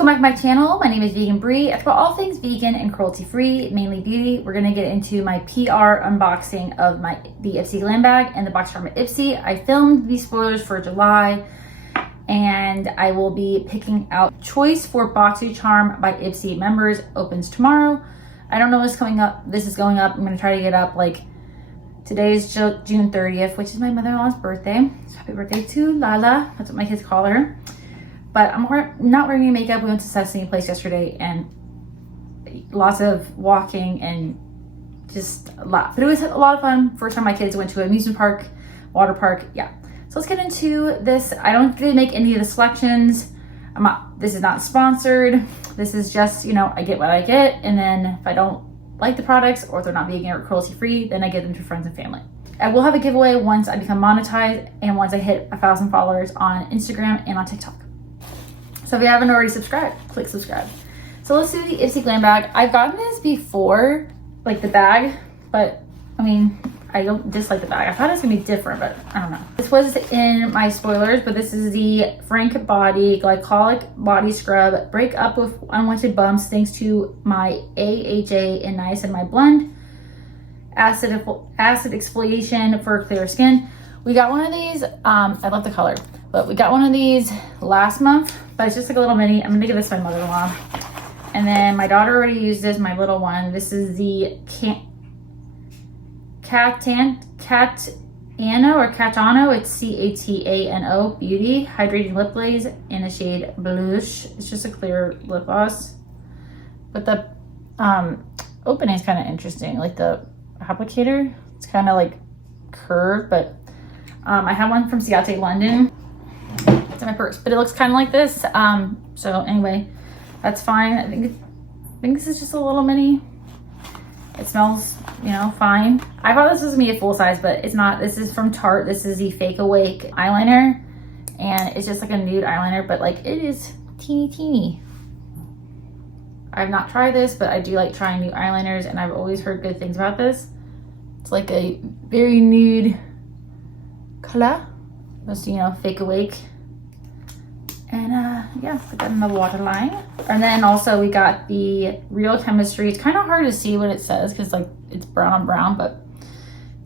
welcome back to my channel. My name is Vegan Bree. It's about all things vegan and cruelty free, mainly beauty. We're gonna get into my PR unboxing of the Ipsy Glam bag and the Boxycharm By Ipsy. I filmed these spoilers for July, and I will be picking out choice for Boxycharm By Ipsy members. Opens tomorrow. I don't know what's coming up. This is going up. I'm gonna try to get up like today's June 30th, which is my mother-in-law's birthday. So happy birthday to Lala. That's what my kids call her. But I'm not wearing any makeup. We went to Sesame Place yesterday and lots of walking and just a lot. But it was a lot of fun. First time my kids went to an amusement park, water park. Yeah. So let's get into this. I don't really make any of the selections. This is not sponsored. This is just, you know, I get what I get. And then if I don't like the products or if they're not vegan or cruelty free, then I give them to friends and family. I will have a giveaway once I become monetized and once I hit 1,000 followers on Instagram and on TikTok. So if you haven't already subscribed, click subscribe. So let's do the Ipsy Glam bag. I've gotten this before, like the bag, but I mean, I don't dislike the bag. I thought it was gonna be different, but I don't know. This was in my spoilers, but this is the Frank Body Glycolic Body Scrub. Break up with unwanted bumps thanks to my AHA and niacinamide blend. Acid exfoliation for clear skin. We got one of these, I love the color, but we got one of these last month, but it's just like a little mini. I'm gonna give this to my mother-in-law. And then my daughter already used this, my little one. This is the Catano or Catano. It's Catano Beauty Hydrating Lip Glaze in the shade Blush. It's just a clear lip gloss. But the opening is kind of interesting. Like the applicator, it's kind of like curved, but I have one from Ciate London. It's in my purse, but it looks kind of like this. So anyway, that's fine. I think this is just a little mini. It smells, you know, fine. I thought this was gonna be a full size, but it's not. This is from Tarte. This is the Fake Awake eyeliner, and it's just like a nude eyeliner, but like it is teeny. I've not tried this, but I do like trying new eyeliners, and I've always heard good things about this. It's like a very nude color. Just, you know, Fake Awake. And yeah, put that in the waterline. And then also we got the Real Chemistry. It's kind of hard to see what it says because like it's brown on brown, but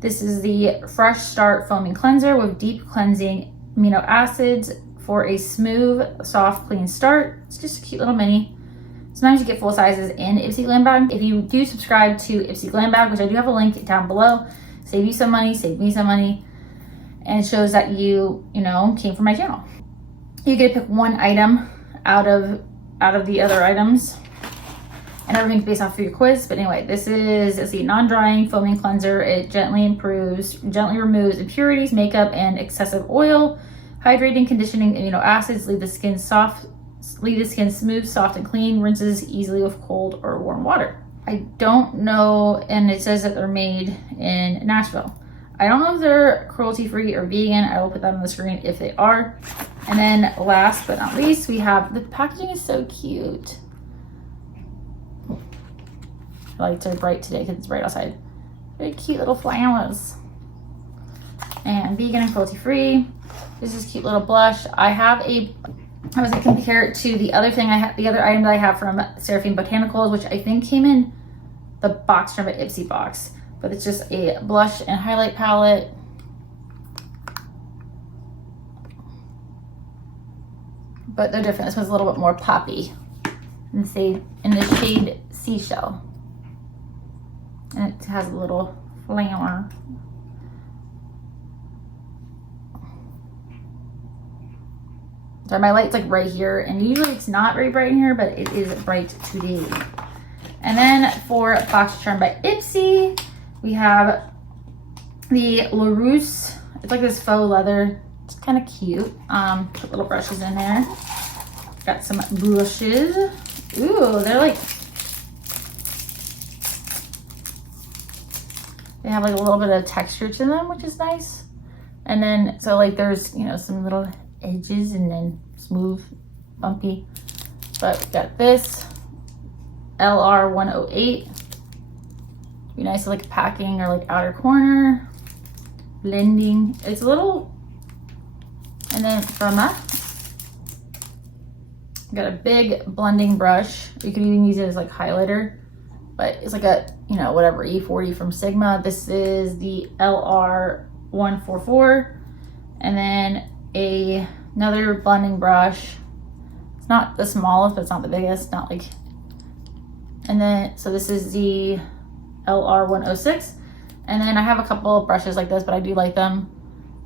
this is the Fresh Start Foaming Cleanser with deep cleansing amino acids for a smooth, soft, clean start. It's just a cute little mini. Sometimes you get full sizes in Ipsy Glam bag. If you do subscribe to Ipsy Glam bag, which I do have a link down below, save you some money, save me some money, and it shows that you know, came from my channel. You get to pick one item out of the other items, and everything's based off of your quiz. But anyway, this is a non-drying foaming cleanser. It gently removes impurities, makeup, and excessive oil. Hydrating, conditioning amino acids leave the skin smooth, soft, and clean. Rinses easily with cold or warm water. I don't know, and it says that they're made in Nashville. I don't know if they're cruelty-free or vegan. I will put that on the screen if they are. And then last but not least, we have, the packaging is so cute. The lights are bright today because it's bright outside. Very cute little flowers. And vegan and cruelty-free. This is cute little blush. I was gonna compare it to the other thing the other item that I have from Seraphine Botanicals, which I think came in the Boxycharm By Ipsy box. But it's just a blush and highlight palette. But they're different. This one's a little bit more poppy in the shade Seashell. And it has a little flower. So my light's like right here, and usually it's not very bright in here, but it is bright today. And then for Boxycharm By Ipsy, we have the LaRousse. It's like this faux leather. It's kind of cute. Put little brushes in there. Got some brushes. Ooh, they're like, they have like a little bit of texture to them, which is nice. And then, so like there's, you know, some little edges and then smooth, bumpy. But we got this LR108. Be nice to like packing or like outer corner, blending. It's a little, and then from I got a big blending brush. You can even use it as like highlighter, but it's like a, you know, whatever, E40 from Sigma. This is the LR144. And then another blending brush. It's not the smallest, but it's not the biggest, not like, and then, so this is the LR106. And then I have a couple of brushes like this, but I do like them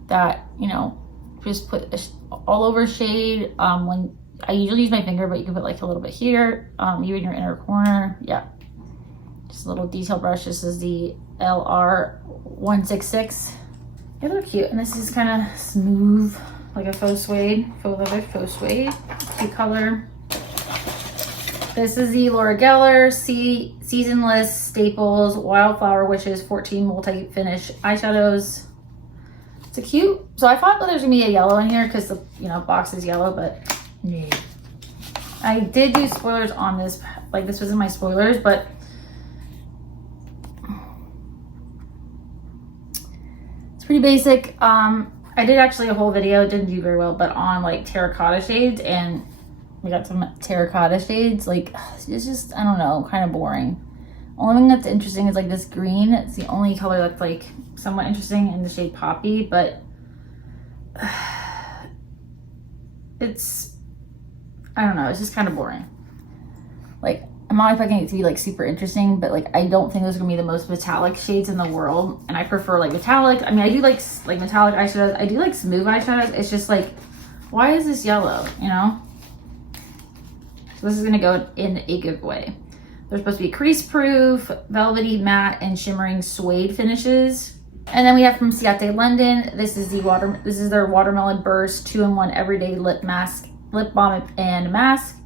that, you know, just put all over shade. When I usually use my finger, but you can put like a little bit here, you in your inner corner. Yeah, just a little detail brush. This is the LR166. Yeah, they're cute. And this is kind of smooth, like a faux suede, faux leather, faux suede. Cute color. This is the Laura Geller Seasonless Staples Wildflower Wishes 14 multi-finish eyeshadows. It's a cute. So I thought that there's gonna be a yellow in here because the, you know, box is yellow, but no. I did do spoilers on this. Like, this was in my spoilers, but it's pretty basic. I did actually a whole video, didn't do very well, but on like terracotta shades, and we got some terracotta shades. Like, it's just, I don't know, kind of boring. Only thing that's interesting is like this green. It's the only color that's like somewhat interesting in the shade Poppy, but it's, I don't know, it's just kind of boring. Like, I'm not expecting it to be like super interesting, but like, I don't think those are gonna be the most metallic shades in the world. And I prefer like metallic. I mean, I do like metallic eyeshadows. I do like smooth eyeshadows. It's just like, why is this yellow, you know? So this is gonna go in a giveaway. They're supposed to be crease proof, velvety, matte, and shimmering suede finishes. And then we have from Ciate London. This is their Watermelon Burst 2-in-1 Everyday Lip Mask, Lip Balm and Mask.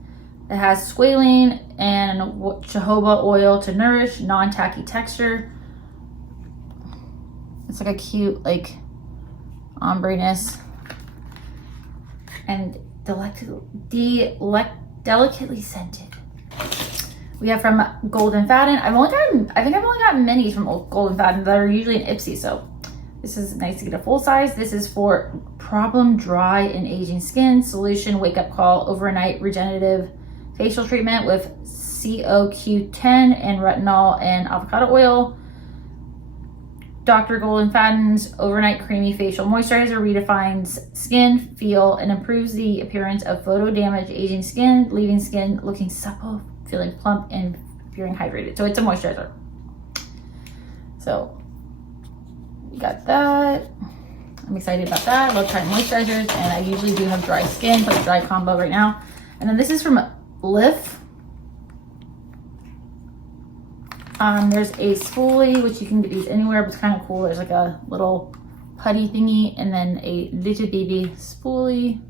It has squalene and jojoba oil to nourish, non-tacky texture. It's like a cute, like, ombre-ness. And delicately scented. We have from Golden Faden. I think I've only gotten minis from Golden Faden that are usually in Ipsy, so this is nice to get a full size. This is for problem dry and aging skin solution wake up call overnight regenerative facial treatment with CoQ10 and retinol and avocado oil. Dr. Golden Faden's overnight creamy facial moisturizer redefines skin feel and improves the appearance of photo damaged aging skin, leaving skin looking supple, feeling plump, and feeling hydrated. So it's a moisturizer. So we got that. I'm excited about that. I love trying moisturizers, and I usually do have dry skin, but a dry combo right now. And then this is from Lif. There's a spoolie, which you can get these anywhere, but it's kind of cool. There's like a little putty thingy, and then a little baby spoolie.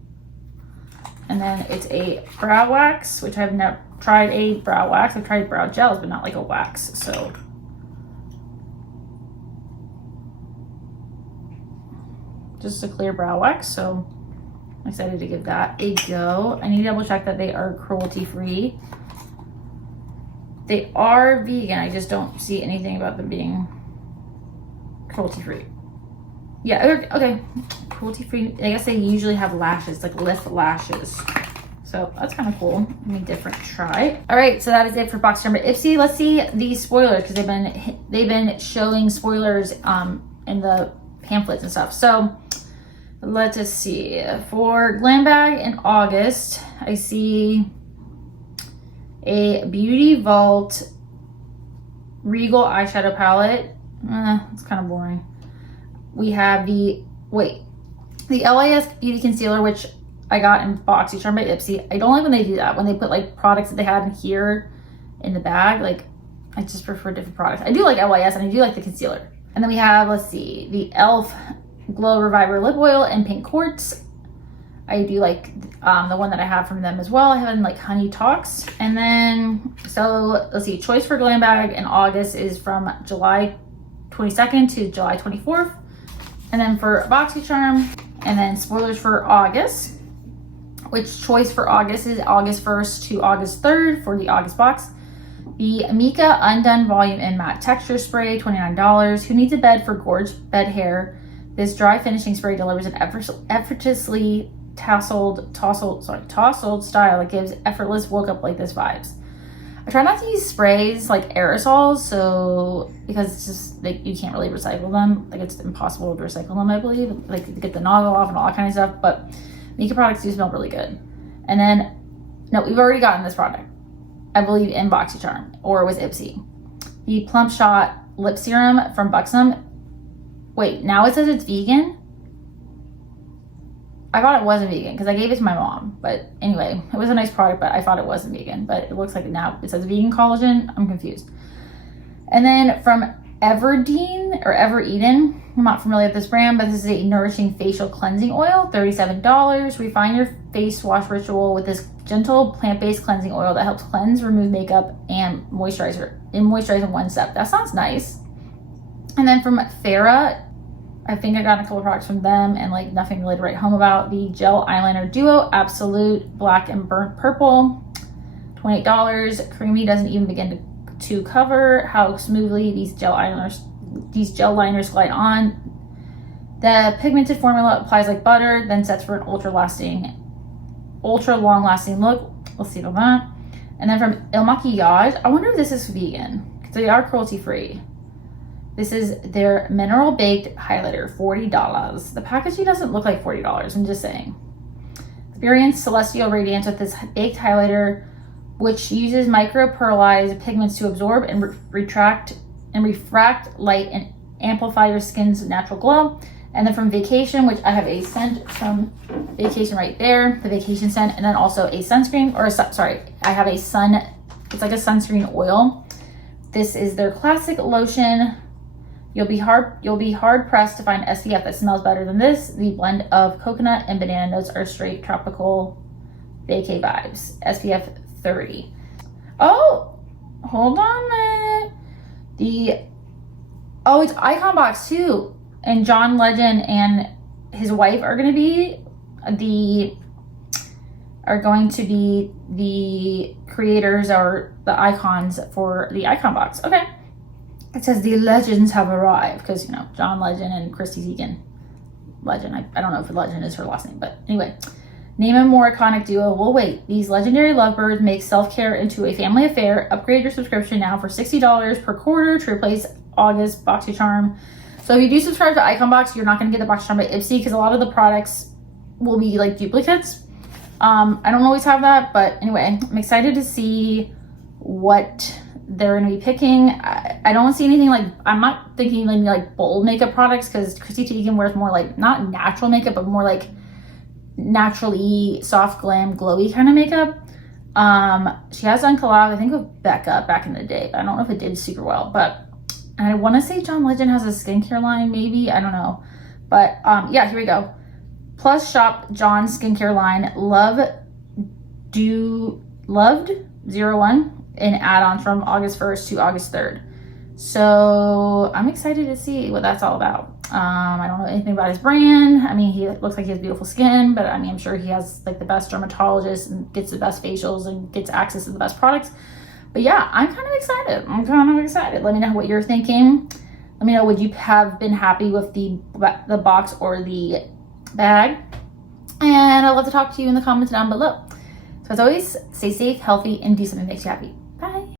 And then it's a brow wax, which I've never tried a brow wax. I've tried brow gels, but not like a wax. So just a clear brow wax. So I'm excited to give that a go. I need to double check that they are cruelty free. They are vegan. I just don't see anything about them being cruelty free. Yeah, okay. Cruelty free. I guess they usually have lashes, like lift lashes. So that's kind of cool. Let me different try. All right, so that is it for Boxycharm by Ipsy. Let's see these spoilers, because they've been showing spoilers in the pamphlets and stuff. So let's just see. For Glam Bag in August, I see a Beauty Vault Regal eyeshadow palette. It's kind of boring. We have the LIS Beauty Concealer, which I got in Boxycharm by Ipsy. I don't like when they do that, when they put like products that they had in here in the bag. Like, I just prefer different products. I do like LIS, and I do like the concealer. And then we have, let's see, the e.l.f. Glow Reviver Lip Oil and Pink Quartz. I do like the one that I have from them as well. I have in like Honey Talks. And then, so let's see, Choice for Glam Bag in August is from July 22nd to July 24th. And then for Boxycharm, and then spoilers for August, which Choice for August is August 1st to August 3rd for the August box. The Amika Undone Volume and Matte Texture Spray, $29. Who needs a bed for gorgeous bed hair? This dry finishing spray delivers an effortlessly tousled style that gives effortless woke up like this vibes. I try not to use sprays like aerosols, so because it's just like you can't really recycle them. Like it's impossible to recycle them, I believe. Like to get the nozzle off and all that kind of stuff. But makeup products do smell really good. And then, no, we've already gotten this product, I believe, in Boxycharm, or it was Ipsy. The Plump Shot Lip Serum from Buxom. Wait, now it says it's vegan? I thought it wasn't vegan because I gave it to my mom. But anyway, it was a nice product, but I thought it wasn't vegan. But it looks like now it says vegan collagen. I'm confused. And then from Evereden, I'm not familiar with this brand, but this is a nourishing facial cleansing oil, $37. Refine your face wash ritual with this gentle plant-based cleansing oil that helps cleanse, remove makeup, and moisturize in one step. That sounds nice. And then from Farah, I think I got a couple of products from them and like nothing really to write home about. The Gel Eyeliner Duo Absolute Black and Burnt Purple, $28. Creamy, doesn't even begin to cover how smoothly these gel liners glide on. The pigmented formula applies like butter, then sets for an ultra long lasting look. We'll see about that. And then from Il Maquillage, I wonder if this is vegan because they are cruelty free. This is their mineral baked highlighter, $40. The packaging doesn't look like $40, I'm just saying. Experience celestial radiance with this baked highlighter, which uses micro pearlized pigments to absorb and refract light and amplify your skin's natural glow. And then from Vacation, which I have a scent from Vacation right there, the Vacation scent, and then also a sunscreen, I have a it's like a sunscreen oil. This is their classic lotion. You'll be hard pressed to find SPF that smells better than this. The blend of coconut and banana notes are straight tropical vacay vibes. SPF 30. Oh, hold on a minute. It's Icon Box too. And John Legend and his wife are going to be the creators or the icons for the Icon Box. Okay. It says the legends have arrived because, John Legend and Christy Teigen. Legend. I don't know if Legend is her last name, but anyway. Name a more iconic duo. Well, wait. These legendary lovebirds make self-care into a family affair. Upgrade your subscription now for $60 per quarter to replace August Boxycharm. So if you do subscribe to Icon Box, you're not going to get the Boxycharm by Ipsy because a lot of the products will be like duplicates. I don't always have that, but anyway, I'm excited to see what they're going to be picking. I don't see anything like, I'm not thinking like bold makeup products because Christy Teigen wears more like, not natural makeup, but more like naturally soft glam glowy kind of makeup. She has done collab, I think, with Becca back in the day, but I don't know if it did super well. But I want to say John Legend has a skincare line, maybe, I don't know. But yeah, here we go. Plus shop John's skincare line, Loved 01 in add-ons from August 1st to August 3rd. So I'm excited to see what that's all about. I don't know anything about his brand. I mean, he looks like he has beautiful skin, but I mean, I'm sure he has like the best dermatologist and gets the best facials and gets access to the best products. But yeah, I'm kind of excited. Let me know what you're thinking. Let me know, would you have been happy with the box or the bag? And I'd love to talk to you in the comments down below. So as always, stay safe, healthy, and do something that makes you happy. Bye.